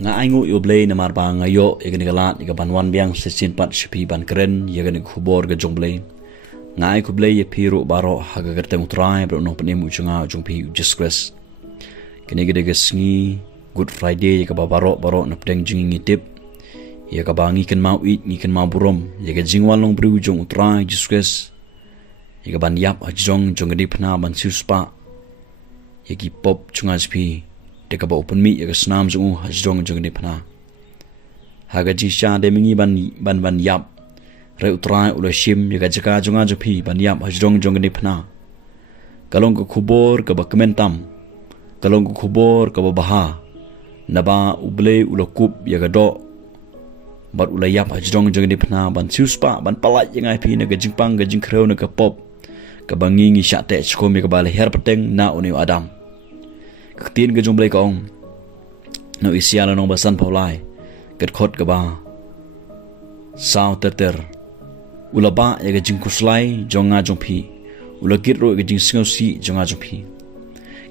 nga aingu yoblei namar ba ngayo igani galat iga banwan biang sesin pat shipi ban keren yagani khubor ga jongblei nga ai kublei ye piru baro haga gerte mutrai bro no pne muchunga jongpi disgrace kini gede gesngi good friday ka baro na pdeng jingi tip ya ka bangi ken mau it ni ken mau burom ya ga jingwal long bru jong utrai disgrace ya ka ban yap ajong jongdi phna ban suspa ya ki pop chunga spi de ka ba open mi ya ka snam jong ajong jongdi phna haga ji sha de mingi ban yap Rai utrai ula shim yaga jaka jonga jopi baniam hajrong jongani phna kalong ko khubor ka bakmentam kalong ko khubor ka baha naba uble ula kup yaga do bat ula yap hajrong jongani phna ban siuspa ban palat yang ai pi na gajingpang gajingkreu na ka pop ka bangingi syate chkom yaga bale her peteng na uni adam katin ga jomble ka ong no isiala nong basan paulai kat khot ka ba sao ter ula ba yaga jingkuslai jonga jongpi ula kitro yaga jingsingausi jonga jongpi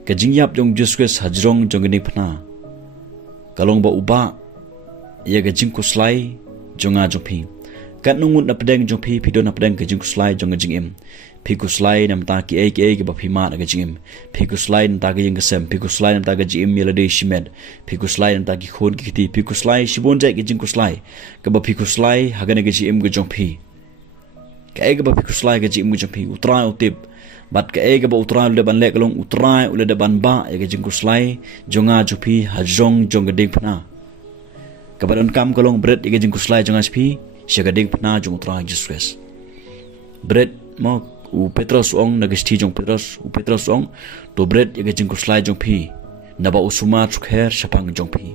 ka jingyap jong jusques hajrong jongani phna kalong ba uba yaga jingkuslai jonga jongpi kat nungut na pedeng jongpi pidon na pedeng ka jingkuslai jonga jingim pikuslai nam ta ki ek ba phima na ga jingim pikuslai nam ta ga yingasem pikuslai nam ta ga jim melade shimed pikuslai nam ta ki khon ki ti pikuslai shibon jai ki jingkuslai ka ba pikuslai hagane ga jim ga jongpi ka ega ba pikuslai ga jim jompi utrai utip bat ka ega ba utrai le ban le kalong utrai ule de ban ba ega jingkuslai jonga jopi hajong jonga ding phna ka badon kam kalong bread ega jingkuslai jonga spi shaga ding phna jong utrai jesus bread mo u petros ong nagasti jong petros u petros ong to bread ega jingkuslai jongpi naba usuma chukher shapang jongpi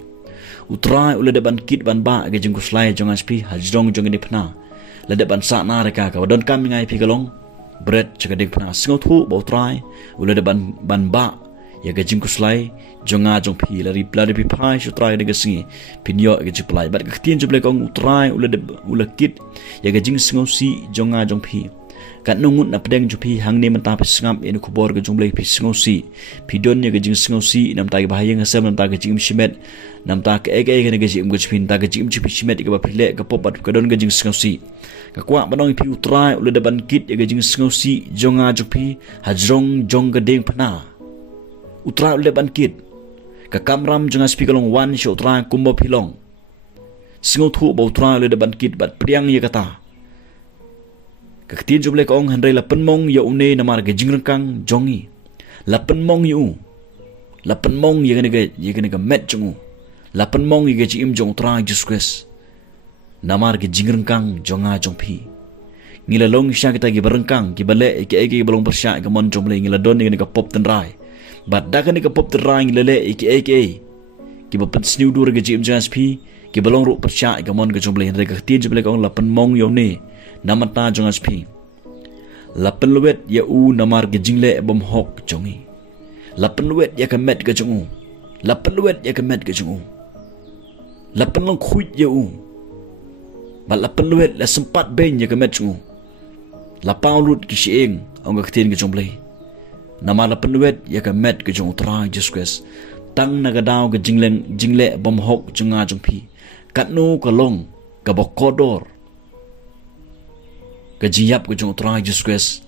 utrai ule de ban kit ban ba ega jingkuslai jonga spi hajong jonga ding phna lada ban sa na reka ka don kam ngai pi kalong bread chakadik phna singo thu bo trai ulada ban ba ya ga jingkuslai jonga jong phi la ri pla ri pi phai shu trai de ga singi pinyo ga jiplai bat ka tien juble kong utrai ulada ulakit ya ga jing singo si jonga jong phi kan nungut na pedeng ju phi hang ne man ta pi singam en khubor ga jongle pi singo si pi don ya ga jing singo si nam ta ga bahayang asam nam ta ga jing shimet nam ta ka ege ga jing ga chpin ta ga jing chi pi shimet ga ba phile ga popat ka don ga jing singo si ka kwa banong pi utrai ulada ban kit ya ga jing singo si jonga ju phi hajrong jong ga ding phna utrai ulada ban kit ka kamram jonga spi kalong wan shu utrai kumbo philong singo thu bo utrai ulada ban kit bat priang ya kata ka tin juble ka ong handai la pynmong ya une namar ga jingryngkang jongi la pynmong yu la pynmong ya ga met jongu la pynmong ya ga ji im jong tra jusques namar ga jingryngkang jonga jongpi ngila long sha kita gi barengkang gi bale ki ege balong bersya ga mon jomle ngila don ni ga pop ten rai bat da ga ni ga pop ten rai ngila le ki ege ki ba pen sniu dur ga ji im jaspi ki balong ru bersya ga mon ga jomle handai ga tin juble ka ong la pynmong yo ne namata jonga spi lapen luet ya u namar ge jingle bom hok jongi lapen luet ya kemet ge jongu lapen luet ya kemet ge jongu lapen long khuit ya u bal lapen luet la sempat ben ya kemet jongu la paulut ki sieng ong ge tin ge jongle namar lapen luet ya kemet ge jongu tra jesus tang naga daw ge jingle bom hok jonga jongpi katno kalong ka bokodor ka jiyap ko jong tra jesus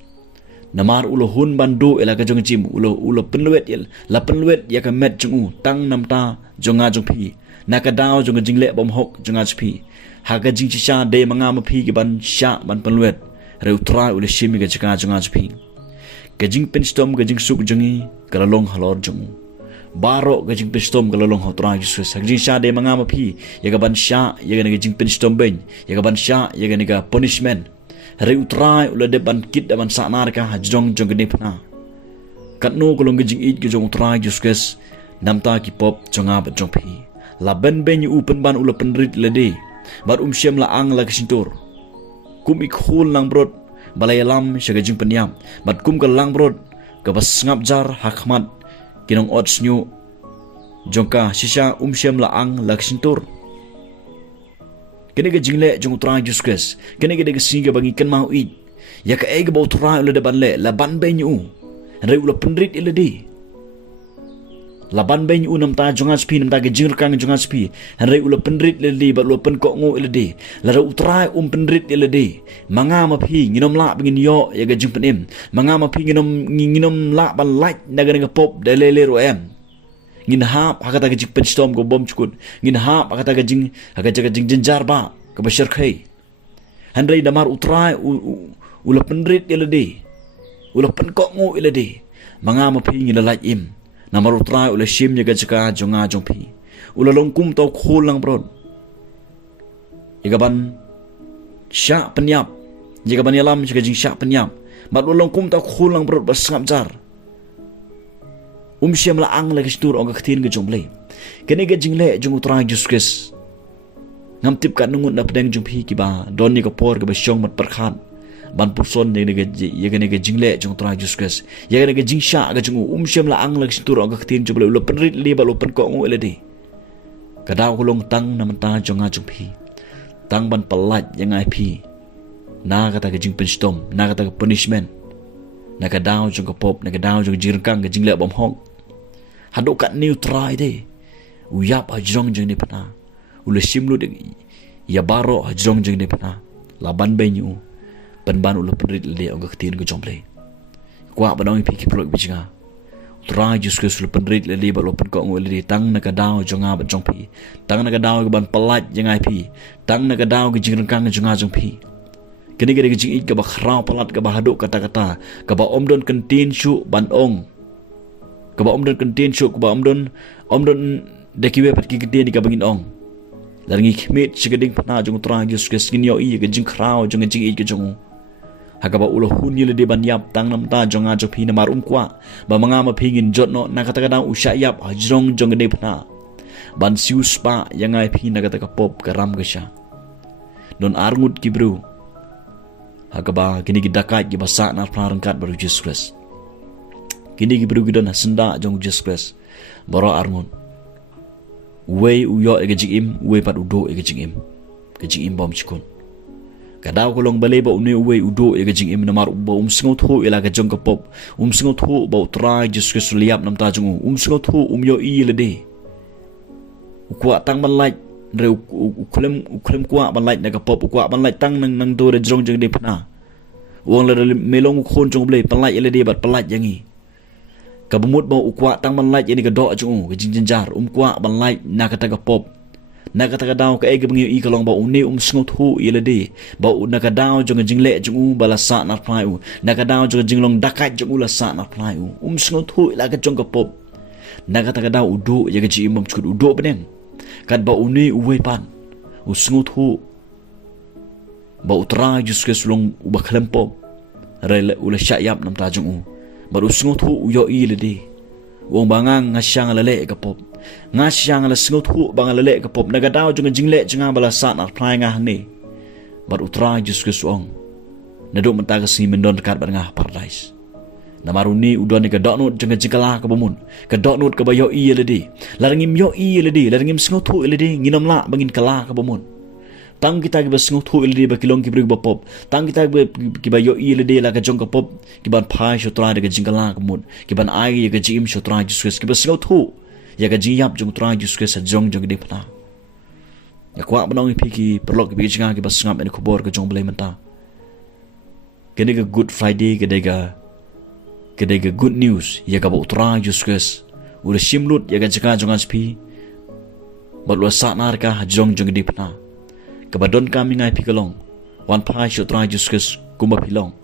namar ulo hun bandu ela ka jong jim ulo penluet la penluet ya ka met jong tang namta jonga jong phi na ka daw jong jingle bom hok jonga jpi ha ka jing cha de manga ma phi ki ban sha ban penluet reu tra ulo shimi ka jaka jonga jpi ka jing penstom ka jing suk jongi ka long halor jong baro ka jing penstom ka long hotra jesus ha jing sha de manga ma phi ya ka ban sha ya ka jing penstom ben ya ka ban sha ya ka punishment Hari utrai ula de ban kit da ban sanar ka hajong jong gede phna katno kolong ge jing it ge jong utrai juskes namta ki pop jonga ba jong phi la ben ben yu pen ban ula penrit le de bar shem la ang la kisintur kum ik khul lang brot balai lam shaga jing penyam bat kum ka lang brot ka bas ngap jar hakmat kinong odds nyu jongka shisha shem la ang la kisintur kene ga jingle jong tra juskes kene ga de singa bangi kan mau it ya ka ega bo tra le de ban le la ban be nyu re ula punrit ile de laban bain unam ta jonga spi nam ta ke jingryngkang jonga spi hanrei ula penrit ledi ba ula pen kok ngo ledi lara utrai penrit ledi manga ma phi nginom la bingin yo ya ga jing penem manga ma phi nginom la ban light naga pop de le ro em ngin hap hakata ga jing pen storm go bom chukut ngin hap hakata ga jing jenjar ba ka bashar khai hanrei damar utrai ula penrit ledi ula pen kok ngo ledi manga ma phi ngin la im namar utrai ula shim jaga jaka jonga jongpi ula longkum tau kholang bron igaban sya penyap jika ban yalam jika jing sya penyap mat ula longkum tau kholang bron basngap jar syam la ang la kistur ong katin ge jongle kene ge jingle jong utrai juskes ngam tip kat nungut na pedang jongpi kiba don ni ko por ge basyong mat perkhan ban purson ne ge jingle jong tra juskes ye ge jingsha ga jong syam la ang la kistur ong katin joblo lo penrit li ba lo pen ko ngo eledi kadaw kulong tang na manta jonga jongpi tang ban palat yang IP na kata ge jing penstom na kata ge punishment na kadaw jong ko pop na kadaw jong jingryngkang ge jingle bom hong hado kat new try de uyap hajrong jong ni pana ula simlu de ya baro hajrong jong ni pana laban benyu penban ula penrit le ong katin ge jomple kwa banong pi ki plok bijinga try juskes ula penrit le ba lo pen ko ngo le tang na kadaw jonga ba jongpi tang na kadaw ge ban palat yang IP tang na kadaw ge jingryngkang jonga jongpi kini ge jing ik ba khrau palat ga ba hado kata-kata ga ba omdon kentin shu ban ong ga ba omdon kentin shu ga ba omdon dekiwe pat ki kentin ga bangin ong larangi khmet chigeding pana jong tra juskes ngin yo i ge jing khrau jong jing ik ge jong hagaba ulo hunyi le de ban yap tang nam ta jonga jo phi na mar kwa ba manga ma phi ngin jot no na kata kata usha yap hajrong jong de phna ban siu spa yangai phi na kata ka pop ka ram ga sha don arngut ki bru hagaba kini ki dakai ki basa na pharang kat baru Jesus kini ki bru gidon senda jong Jesus baro arngut we uyo e ga jing we pat udo e ga jing bom chikon kadaw kolong balay ba uni uwe udo e ga jing namar ba singot ho ila ga jong ka pop singot ho ba try Jesus liap nam ta jong singot ho yo i le de ukwa tang ban lai re uklem kwa ban lai na ka pop ukwa ban lai tang nang do re jong jong de phna wong le melong khon jong ble ban lai le de bat palat yangi ka bumut ba ukwa tang ban lai ni ka do jong ga jing jenjar kwa ban lai na ka ta ka pop na kata daw ka ege bangi i kalong ba uni singot hu ile de ba na ka daw jong jingle jong bala sa na plai na ka daw jong jinglong dakat jong la sa na plai singot hu ila ka jong ka pop na kata daw udo ya ga ji imam chud udo beneng kat ba uni uwe pan singot hu ba utra juske sulong ba khlem pop rele ula syayap nam ta jong ba singot hu yo ile de wong bangang ngasyang lele ka pop ngasyang la singot hu bang lele ka pop nagadaw jung jingle junga bala sa na plai nga ni bar utra juske suong nado menta ka si mendon kat bar nga paradise namaruni udon ka donut jung jingala ka bumun ka donut ka bayo i ledi larangim yo i ledi larangim singot hu ledi nginom la bangin kala ka bumun tang kita ba singot hu ledi ba kilong ki brig ba pop tang kita ba ki ba yo i ledi la ka jong ka pop ki ban phai shotra de ka jingala ka mun ki ban ai ka jim shotra juske ki ba singot hu ya ga jiyap jong tra juske sa jong de phna ya kwa banong pi ki perlok ki bijinga ki ba sngap en khobor ka jong blai menta kene ga good friday ke de ga good news ya ga ba utra juske ur simlut ya ga jaka jong aspi ba lo sa nar ka jong de phna ka ba don kami ngai pi kalong wan phai shotra juske kumba pilong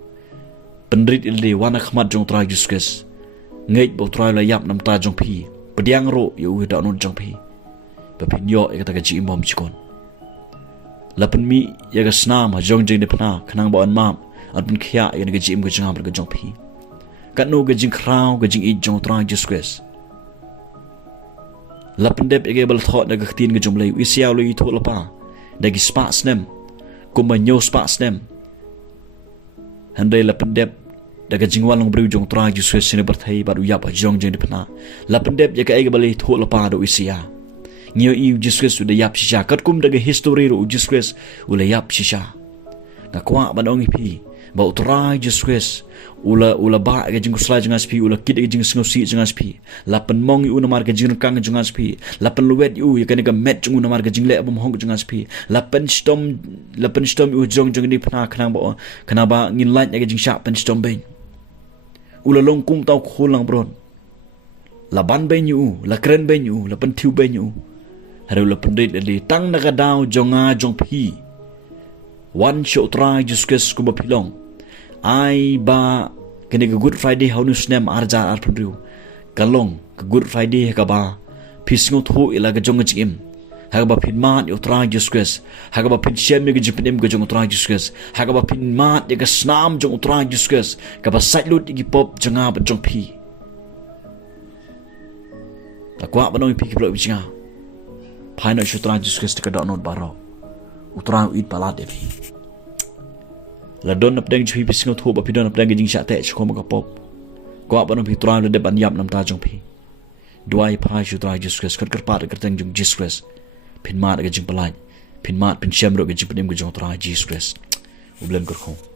pendrit ilde wana khmat jong tra juske ngej ba utra la yap nam ta jong pi pediang ro yu da non jong pi papin yo e kata ji imam chikon lapen mi ya ga snam ha jong jing de phna khanang ba an mam an pin khya ya ga ji im ga jang ga jong pi kat no ga jing krau ga jing i jong tra Jesus lapen dep e ga bal thot na ga tin ga jong lei wi siaw lo i tho la pa da gi spa snem kum ba nyo spa snem handai lapen dep daga jingwal long bru jong tra Jesus sine berthai baru yap jong jeng dipna lapendep ya ka ege bali tho la pa do isia ngio i Jesus su de yap shisha kat kum daga history ro Jesus u le yap shisha na kwa banong pi ba utrai Jesus ula ba ga jing kusla jangas pi ula kid ga jing singosi jangas pi la pynmong yu namar ga jingryngkang jangas pi la penluet yu ya kan ga met jung namar ga jingle abum hong jangas pi la penstom yu jong ni phna khana ba ngin light ga jing sha penstom ben ula long kung tau khulang bron la ban ben yu la kren ben yu la pentiu ben yu haru la pendit li tang na ga dau jonga jong pi one show try Jesus ku ba pilong ai ba kene ke Good Friday haunus nem arja ar pru kalong ke Good Friday ka ba pisngot ho ila ga jong jim ha ba pynman yo try Jesus ha ba pin shem ge jipnem ge jong try Jesus ha ba pynman ye ga snam jong try Jesus ka ba sailut gi pop janga ba jong pi ta kwa ba no pi ki pro jinga phai no try Jesus ka da not baro utrang it palat pi la don nap deng chui pisngot ho ba pi don nap deng jing sha te chkom ka pop ko ba no pi trang de ban yap nam ta jong pi duai pa shu tra Jesus kar kar pa kar teng jong Jesus pin ma ga jing palai pin ma pin shem ro ga jing pin ga jong tra Jesus ublen kar khong